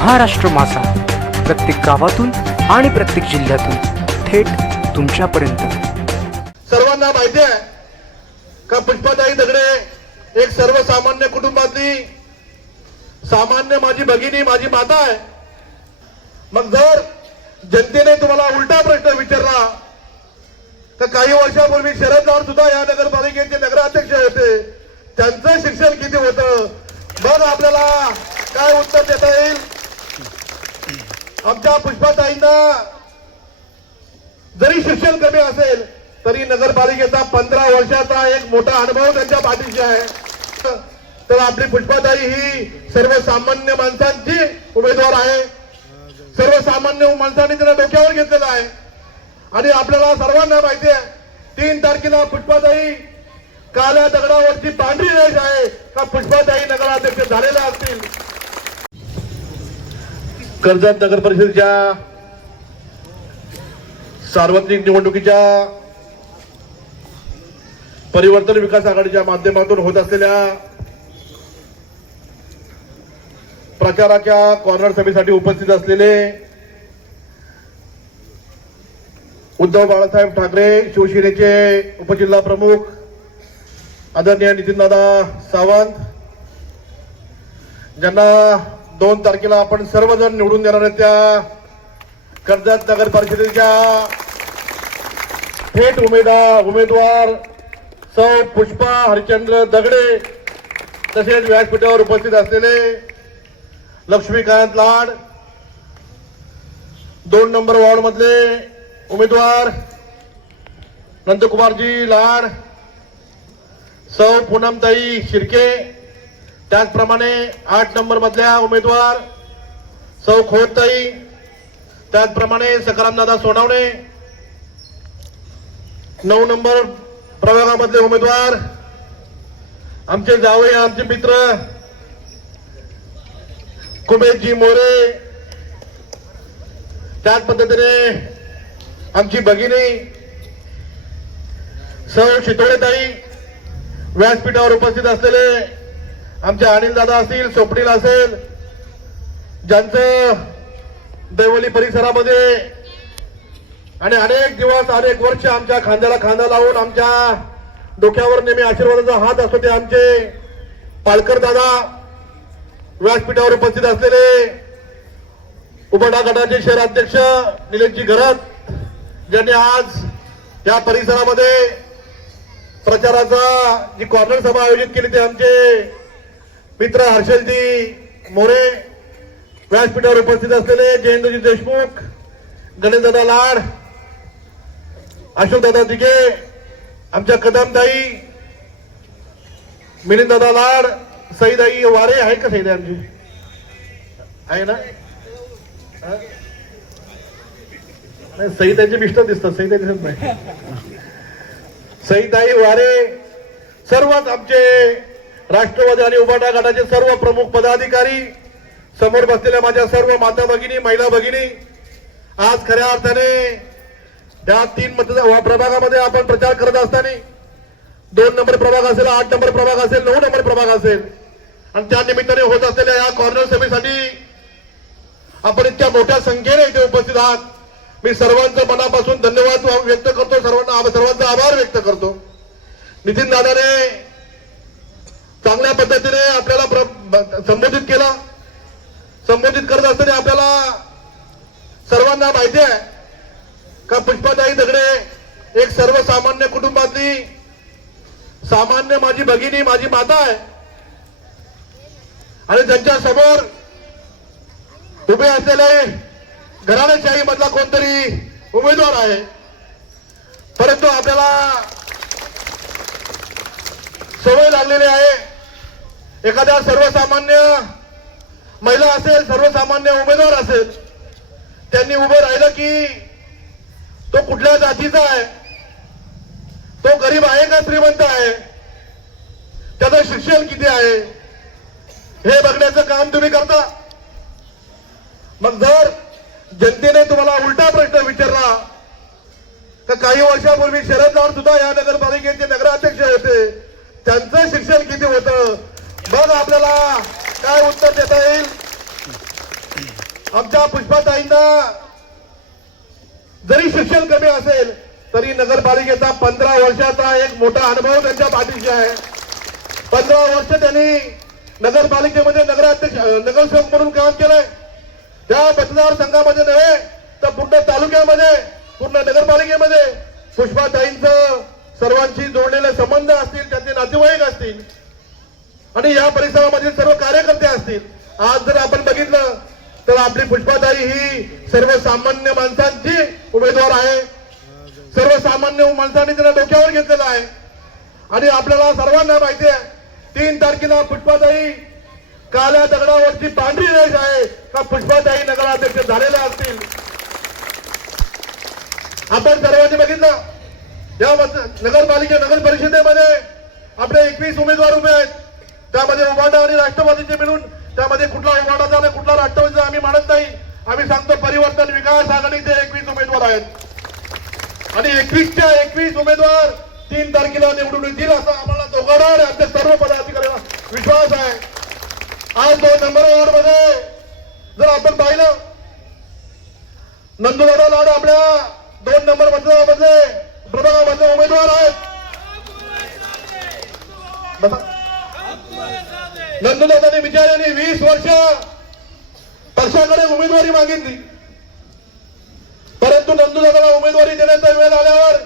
महाराष्ट्र मासा प्रत्येक गावातून आणि प्रत्येक जिल्ह्यातून थेट तुमच्यापर्यंत. सर्वांना माहिती आहे का पुष्पाताई दगडे एक सर्वसामान्य कुटुंबातली सामान्य माझी भगिनी माझी माता आहे. मग जर जनतेने तुम्हाला उलटा प्रश्न विचारला तर काही वर्षापूर्वी शरद पवार सुद्धा या नगरपालिकेचे नगराध्यक्ष होते. त्यांचं शिक्षण किती होतं? मग आपल्याला काय उत्तर देता येईल? आमच्या पुष्पाताईंना जरी शिक्षण कमी असेल तरी नगरपालिकेचा पंधरा वर्षाचा एक मोठा अनुभव त्यांच्या पाठीशी आहे. तर आपली पुष्पाताई ही सर्वसामान्य माणसांची उमेदवार आहे. सर्वसामान्य माणसांनी तिला डोक्यावर घेतलेला आहे. आणि आपल्याला सर्वांना माहिती आहे तीन तारखेला पुष्पाताई काल्या दगडावरची पांढरी रेष आहे. का पुष्पाताई नगराध्यक्ष झालेल्या असतील? कर्जत नगर परिषदेच्या सार्वत्रिक निवडणुकीच्या परिवर्तन विकास आघाडीच्या माध्यमातून होत असलेल्या प्रचाराच्या कॉर्नर सभेसाठी उपस्थित असलेले उद्धव बाळासाहेब ठाकरे शिवसेनेचे उपजिल्हा प्रमुख आदरणीय नितीनदादा सावंत ज्यांना दोन तारखेला आपण सर्वजण निवडून देणार आहेत त्या कर्जत नगर परिषदेच्या थेट उमेदवार उमेदवार सौ पुष्पा हरिचंद्र दगडे तसेच व्यासपीठावर उपस्थित असलेले लक्ष्मीकांत लाड दोन नंबर वॉर्ड मधले उमेदवार नंदकुमारजी लाड सौ पूनमताई शिर्के त्याचप्रमाणे आठ नंबर मधल्या उमेदवार सौ खोतई त्याचप्रमाणे सकारामदादा सोनावणे नऊ नंबर प्रभागामधले उमेदवार आमचे जावई आमचे मित्र कुबेरजी मोरे त्याच पद्धतीने आमची भगिनी सौ शितोळेताई व्यासपीठावर उपस्थित असलेले आमचे अनिल दादा असतील स्वप्नील असेल ज्यांचं दैवली परिसरामध्ये आणि अनेक दिवस अनेक वर्ष आमच्या खांद्याला खांदा लावून आमच्या डोक्यावर नेहमी आशीर्वादाचा हात असतो ते आमचे पालकर दादा व्यासपीठावर उपस्थित असलेले उबडा गटाचे शहराध्यक्ष निलेशजी घरत ज्यांनी आज या परिसरामध्ये प्रचाराचा जी कॉर्नर सभा आयोजित केली ते आमचे मित्र हर्षलजी मोरे व्यासपीठावर उपस्थित असलेले जयंतजी देशमुख गणेशदादा लाड अशोकदादा दिघे आमच्या कदमताई मिलिंददादा लाड सईदाई वारे आहे का सईदाई आमची? आहे ना? नाही सईदाईचे मिस्टर दिसतात सईदाई दिसत नाही. सईदाई वारे सर्वच आमचे राष्ट्रवादी आणि उभाटा गटाचे सर्व प्रमुख पदाधिकारी समोर बसलेल्या माझ्या सर्व माता भगिनी महिला भगिनी आज खऱ्या अर्थाने त्या तीन मतदार प्रभागामध्ये आपण प्रचार करत असताना दोन नंबर प्रभाग असेल आठ नंबर प्रभाग असेल नऊ नंबर प्रभाग असेल आणि त्या निमित्ताने होत असलेल्या या कॉर्नर सभेसाठी आपण इतक्या मोठ्या संख्येने इथे उपस्थित आहात. मी सर्वांचं मनापासून धन्यवाद व्यक्त करतो सर्वांना सर्वांचा आभार व्यक्त करतो. नितीन दादाने चांगल्या पद्धतीने आपल्याला प्र- संबोधित केला. संबोधित करत असताना आपल्याला सर्वांना माहिती आहे का पुष्पाताई दगडे एक सर्वसामान्य कुटुंबातली सामान्य माझी भगिनी माझी माता आहे. आणि त्यांच्यासमोर उभे असलेले घराण्याशाही मधला कोणतरी उमेदवार आहे. परंतु आपल्याला सवय लागलेली आहे एखाद्या सर्वसामान्य महिला असेल सर्वसामान्य उमेदवार असेल त्यांनी उभं राहिलं की तो कुठल्या जातीचा आहे? तो गरीब आहे का श्रीमंत आहे? त्याचं शिक्षण किती आहे? हे बघण्याचं काम तुम्ही करता? मग जर जनतेने तुम्हाला उलटा प्रश्न विचारला तर काही वर्षापूर्वी शरद पवार सुद्धा या नगरपालिकेचे नगराध्यक्ष होते. त्यांचं शिक्षण किती होतं? बघ आपल्याला काय उत्तर देता येईल. आमच्या पुष्पाताईंना जरी शिक्षण कमी असेल तरी नगरपालिकेचा पंधरा वर्षाचा एक मोठा अनुभव त्यांच्या पाठीशी आहे. पंधरा वर्ष त्यांनी नगरपालिकेमध्ये नगराध्यक्ष नगरसेवक म्हणून काम केलंय. त्या मतदारसंघामध्ये नव्हे तर पूर्ण तालुक्यामध्ये पूर्ण नगरपालिकेमध्ये पुष्पाताईंचं सर्वांशी जोडलेले संबंध असतील त्यांचे नातेवाईक असतील आणि या परिसरामधील सर्व कार्यकर्ते असतील आज जर आपण बघितलं तर आपली पुष्पाताई ही सर्वसामान्य माणसांची उमेदवार आहे. सर्वसामान्य माणसांनी त्यांना डोक्यावर घेतलेलं आहे. आणि आपल्याला सर्वांना माहिती आहे तीन तारखेला पुष्पाताई काल्या दगडावरची पांढरी रेष आहे. का पुष्पाताई नगराध्यक्ष झालेल्या असतील? आपण सर्वांनी बघितलं या मत- नगरपालिके नगर परिषदेमध्ये आपले एकवीस उमेदवार उभे आहेत. त्यामध्ये उभाटा आणि राष्ट्रवादीचे मिळून त्यामध्ये कुठला उभाटाचा आणि कुठला राष्ट्रवादीचा आम्ही मानत नाही. आम्ही सांगतो परिवर्तन विकास आघाडीचे एकवीस उमेदवार आहेत. आणि एकवीसच्या एकवीस उमेदवार तीन तारखेला निवडून येतील असा आम्हाला दोघांना आणि आमच्या सर्व पदाधिकाऱ्यांना विश्वास आहे. आज दोन नंबर वॉर्डमध्ये जर आपण पाहिलं नंदुदादा लाड आपल्या दोन नंबर मतदारामध्ये प्रभागामधले उमेदवार आहेत. नंदुदादाने बिचाऱ्याने वीस वर्ष पक्षाकडे उमेदवारी मागितली. परंतु नंदुदादाला उमेदवारी देण्याचा वेळ आल्यावर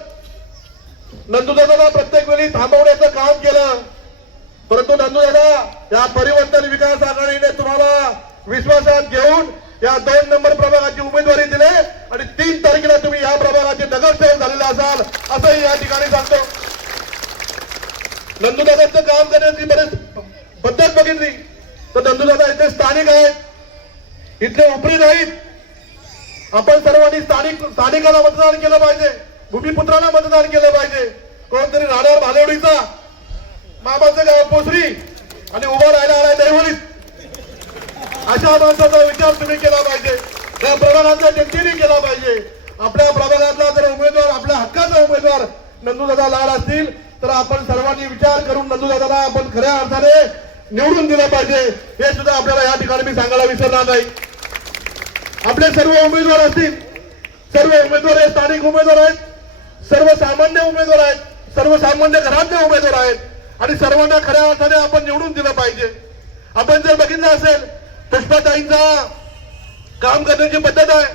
नंदुदादाला प्रत्येक वेळी थांबवण्याचं काम केलं. परंतु नंदुदादा या परिवर्तन विकास आघाडीने तुम्हाला विश्वासात घेऊन या दोन नंबर प्रभागाची उमेदवारी दिले आणि तीन तारखेला तुम्ही या प्रभागाचे नगरसेवक झालेले असाल असंही या ठिकाणी सांगतो. नंदुदादाचं काम करण्याची बरेच पद्धत बघितली. तर नंदुदादा इथे स्थानिक आहेत. इथले उपरी नाहीत. आपण सर्वांनी स्थानिक स्थानिकाला मतदान केलं पाहिजे. भूमिपुत्राला मतदान केलं पाहिजे. कोणतरी राहणार भालवडीचा? मामाचं गाव पोसरी. आणि उभा राहायला आलाय दैवलीत अशा माणसाचा विचार तुम्ही केला पाहिजे. त्या प्रभागातल्या जनतेने केला पाहिजे. आपल्या प्रभागातला जर उमेदवार आपल्या हक्काचा उमेदवार नंदूदादा लाड असतील तर आपण सर्वांनी विचार करून नंदूदादाला आपण खऱ्या अर्थाने निवडून दिलं पाहिजे. हे सुद्धा आपल्याला या ठिकाणी मी सांगायला विसरणार नाही. आपले सर्व उमेदवार असतील. सर्व उमेदवार हे स्थानिक उमेदवार आहेत. सर्वसामान्य उमेदवार आहेत. सर्वसामान्य घरातले उमेदवार आहेत. आणि सर्वांना खऱ्या अर्थाने आपण निवडून दिलं पाहिजे. आपण जर बघितलं असेल पुष्पाताईंचा काम करण्याची पद्धत आहे.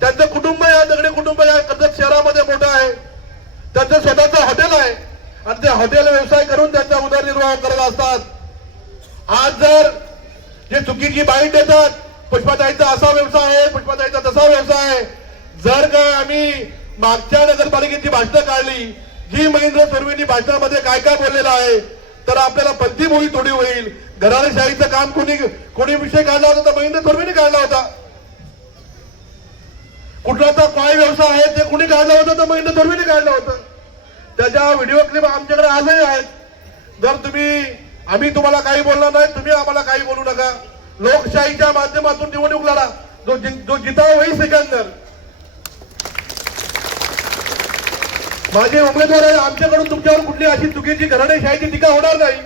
त्यांचं कुटुंब या दगडे कुटुंब या कर्जत शहरामध्ये मोठं आहे. त्यांचं स्वतःचं हॉटेल आहे. आणि ते हॉटेल व्यवसाय करून त्यांचा उदरनिर्वाह करत असतात. आज जर जे चुकीची बाईट देतात पुष्पाताईचा असा व्यवसाय आहे पुष्पाताईचा तसा व्यवसाय आहे. जर का आम्ही मागच्या नगरपालिकेची भाषणं काढली जी महेंद्र सर्वेंनी भाषणामध्ये काय काय बोललेलं आहे तर आपल्याला पंथी मोही थोडी होईल. घराणेशाहीचं काम कोणी कोणी विषय काढला होता तर महेंद्र सर्वेने काढला होता. कुठलाचा काय व्यवसाय आहे ते कुणी काढला होता तर महेंद्र सर्वेने काढला होता. त्याच्या व्हिडिओ क्लिप आमच्याकडे आजही आहेत. जर तुम्ही आम्ही तुम्हाला काही बोलणार नाही तुम्ही आम्हाला काही बोलू नका. लोकशाहीच्या माध्यमातून निवडणूक लढा. जो जो जिता वही सिकंदर. माझे उमेदवार आहे आमच्याकडून तुमच्यावर कुठली अशी चुकीची घराणेशाहीची टीका होणार नाही.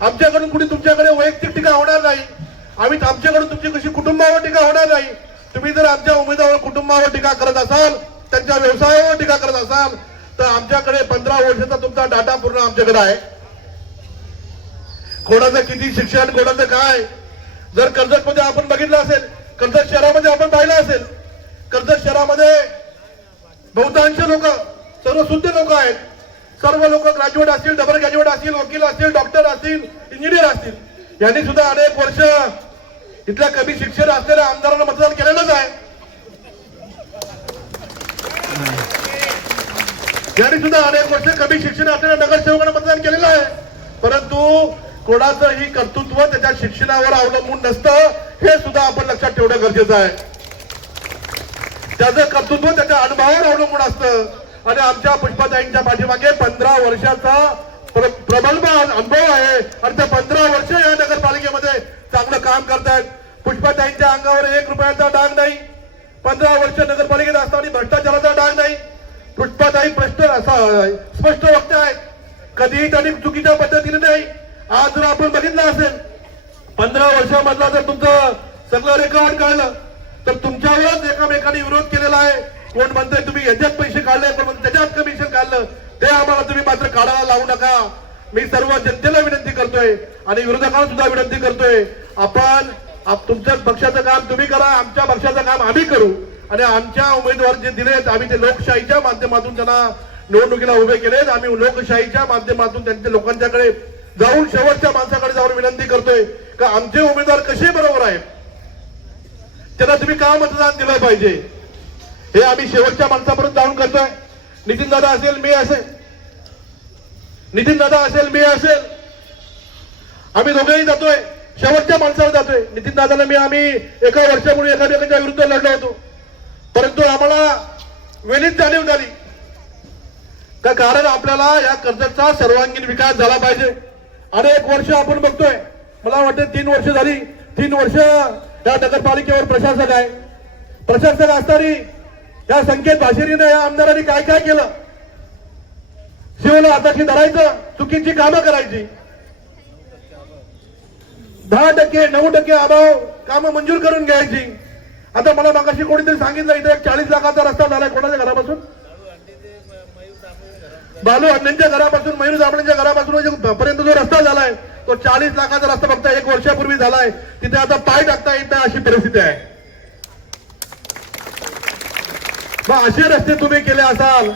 आमच्याकडून कुणी तुमच्याकडे वैयक्तिक टीका होणार नाही. आम्ही आमच्याकडून तुमची कशी कुटुंबावर टीका होणार नाही. तुम्ही जर आमच्या उमेदवार कुटुंबावर टीका करत असाल त्यांच्या व्यवसायावर टीका करत असाल तर आमच्याकडे पंधरा वर्षाचा तुमचा डाटा पूर्ण आमच्याकडे आहे. कोणाचं किती शिक्षण कोणाचं काय? जर कर्जत मध्ये आपण बघितलं असेल कर्जत शहरामध्ये आपण पाहिलं असेल कर्जत शहरामध्ये बहुतांश लोक सर्व शुद्ध लोक आहेत. सर्व लोक ग्रॅज्युएट असतील डबल ग्रॅज्युएट असतील वकील असतील डॉक्टर असतील इंजिनियर असतील. यांनी सुद्धा अनेक वर्ष इथल्या कमी शिक्षण असलेल्या आमदारांना मतदान केलेलंच आहे. यांनी सुद्धा अनेक वर्ष कमी शिक्षण असलेल्या नगरसेवकांना मतदान केलेलं आहे. परंतु कोणाचंही कर्तृत्व त्याच्या शिक्षणावर अवलंबून नसतं हे सुद्धा आपण लक्षात ठेवणं गरजेचं आहे. त्याचं कर्तृत्व त्याच्या अनुभवावर अवलंबून असतं. आणि आमच्या पुष्पाताईंच्या पाठीमागे पंधरा वर्षाचा प्रबल्भ अनुभव आहे. आणि त्या पंधरा वर्ष या नगरपालिकेमध्ये चांगलं काम करतायत. पुष्पाताईंच्या अंगावर एक रुपयाचा डाग नाही. पंधरा वर्ष नगरपालिकेत असताना भ्रष्टाचाराचा डाग नाही. पुष्पाताई प्रश्न असा स्पष्ट वक्त आहे कधीही त्यांनी चुकीच्या पद्धतीने नाही. आज जर आपण बघितलं असेल पंधरा वर्षामधला जर तुमचं सगळं रेकॉर्ड कळलं तर तुमच्यावरच एकामेकांनी विरोध केलेला आहे. कोण म्हणतंय तुम्ही याच्यात पैसे काढले कोण म्हणतंय त्याच्यात कमिशन काढलं ते आम्हाला तुम्ही मात्र काढायला लावू नका. मी सर्व जनतेला विनंती करतोय आणि विरोधकांना सुद्धा विनंती करतोय. आपण तुमच्या पक्षाचं काम तुम्ही करा आमच्या पक्षाचं काम आम्ही करू. आणि आमच्या उमेदवार जे दिलेत आम्ही ते लोकशाहीच्या माध्यमातून त्यांना निवडणुकीला उभे केलेत. आम्ही लोकशाहीच्या माध्यमातून त्यांच्या लोकांच्याकडे जाऊन शेवटच्या माणसाकडे जाऊन विनंती करतोय का आमचे उमेदवार कसे बरोबर आहेत? त्यांना तुम्ही का मतदान दिलं पाहिजे? हे आम्ही शेवटच्या माणसापर्यंत जाऊन करतोय. नितीन दादा असेल मी असेल. नितीन दादा असेल मी असेल. आम्ही दोघेही जातोय. शेवटच्या माणसावर जातोय. नितीन दादाला मी आम्ही एका वर्षापूर्वी एकामेकांच्या विरुद्ध लढलो होतो. परंतु आम्हाला वेळीच जाणीव झाली. का कारण आपल्याला या कर्जतचा सर्वांगीण विकास झाला पाहिजे. अनेक वर्ष आपण बघतोय. मला वाटतं तीन वर्ष झाली. तीन वर्ष या नगरपालिकेवर प्रशासक आहे. प्रशासक असताना या संकेत भाषेरीनं या आमदारांनी काय काय केलं? शिवला हाताशी धरायचं चुकीची कामं करायची. दहा टक्के नऊ टक्के अभाव कामं मंजूर करून घ्यायची. आता मला मागाशी कोणीतरी सांगितलं इथे एक चाळीस लाखाचा रस्ता झालाय. कोणाच्या घरापासून? बालू अण्णांच्या घरापासून मयूर जाबळेंच्या घरापासून पर्यंत जो रस्ता झालाय तो चाळीस लाखाचा रस्ता फक्त एक वर्षापूर्वी झालाय. तिथे आता पाय टाकता येत नाही अशी परिस्थिती आहे. मग असे रस्ते तुम्ही केले असाल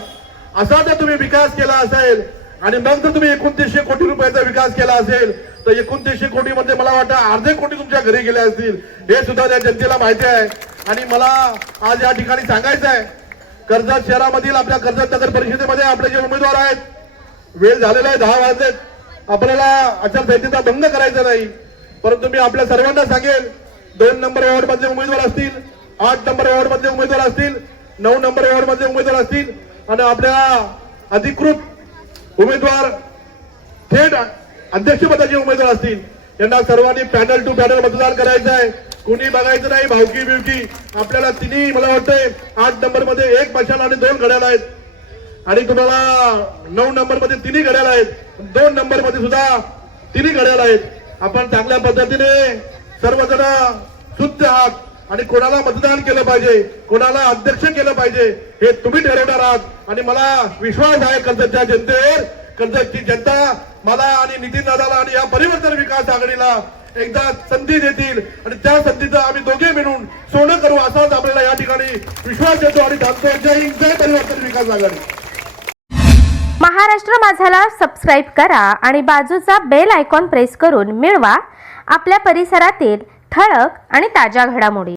असा जर तुम्ही विकास केला असेल आणि मग जर तुम्ही एकोणतीसशे कोटी रुपयाचा विकास केला असेल तर एकोणतीसशे कोटी मध्ये मला वाटतं अर्धे कोटी तुमच्या घरी गेले असतील. हे सुद्धा त्या जनतेला माहिती आहे. आणि मला आज या ठिकाणी सांगायचं आहे कर्जत शहरामधील आपल्या कर्जत नगर परिषदेमध्ये आपले जे उमेदवार आहेत वेळ झालेला आहे दहा वाजलेत. आपल्याला आचारसंहितेचा भंग करायचा नाही. परंतु मी आपल्या सर्वांना सांगेल दोन नंबर वॉर्डमधले उमेदवार असतील आठ नंबर वॉर्डमधले उमेदवार असतील नऊ नंबर वॉर्डमधले उमेदवार असतील आणि आपल्या अधिकृत उमेदवार थेट अध्यक्षपदाचे उमेदवार असतील. यांना सर्वांनी पॅनल टू पॅनल मतदान करायचं आहे. कुणी बघायचं नाही भावकी बिवकी. आपल्याला तिन्ही मला वाटतंय आठ नंबरमध्ये एक मशाल आणि दोन घड्याळ आहेत. आणि तुम्हाला नऊ नंबरमध्ये तिन्ही घड्याळ आहेत. दोन नंबरमध्ये सुद्धा तिन्ही घड्याळ आहेत. आपण चांगल्या पद्धतीने सर्वजण शुद्ध आहात आणि कोणाला मतदान केलं पाहिजे कोणाला अध्यक्ष केलं पाहिजे हे तुम्ही ठरवणार आहात. आणि मला विश्वास आहे कर्जतच्या जनतेवर. कर्जतची जनता मला आणि नितीन दादाला आणि या परिवर्तन विकास आघाडीला एकदा संधी देतील आणि त्या संधीचा आम्ही दोघे मिळून सोनं करू असाच आपल्याला या ठिकाणी विश्वास देतो आणि थांबतो. जय हिंद जय परिवर्तन विकास आघाडी. महाराष्ट्र माझाला सबस्क्राईब करा आणि बाजूचा बेल आयकॉन प्रेस करून मिळवा. आपल्या परिसरातील ठळक आणि ताज्या घडामोडी.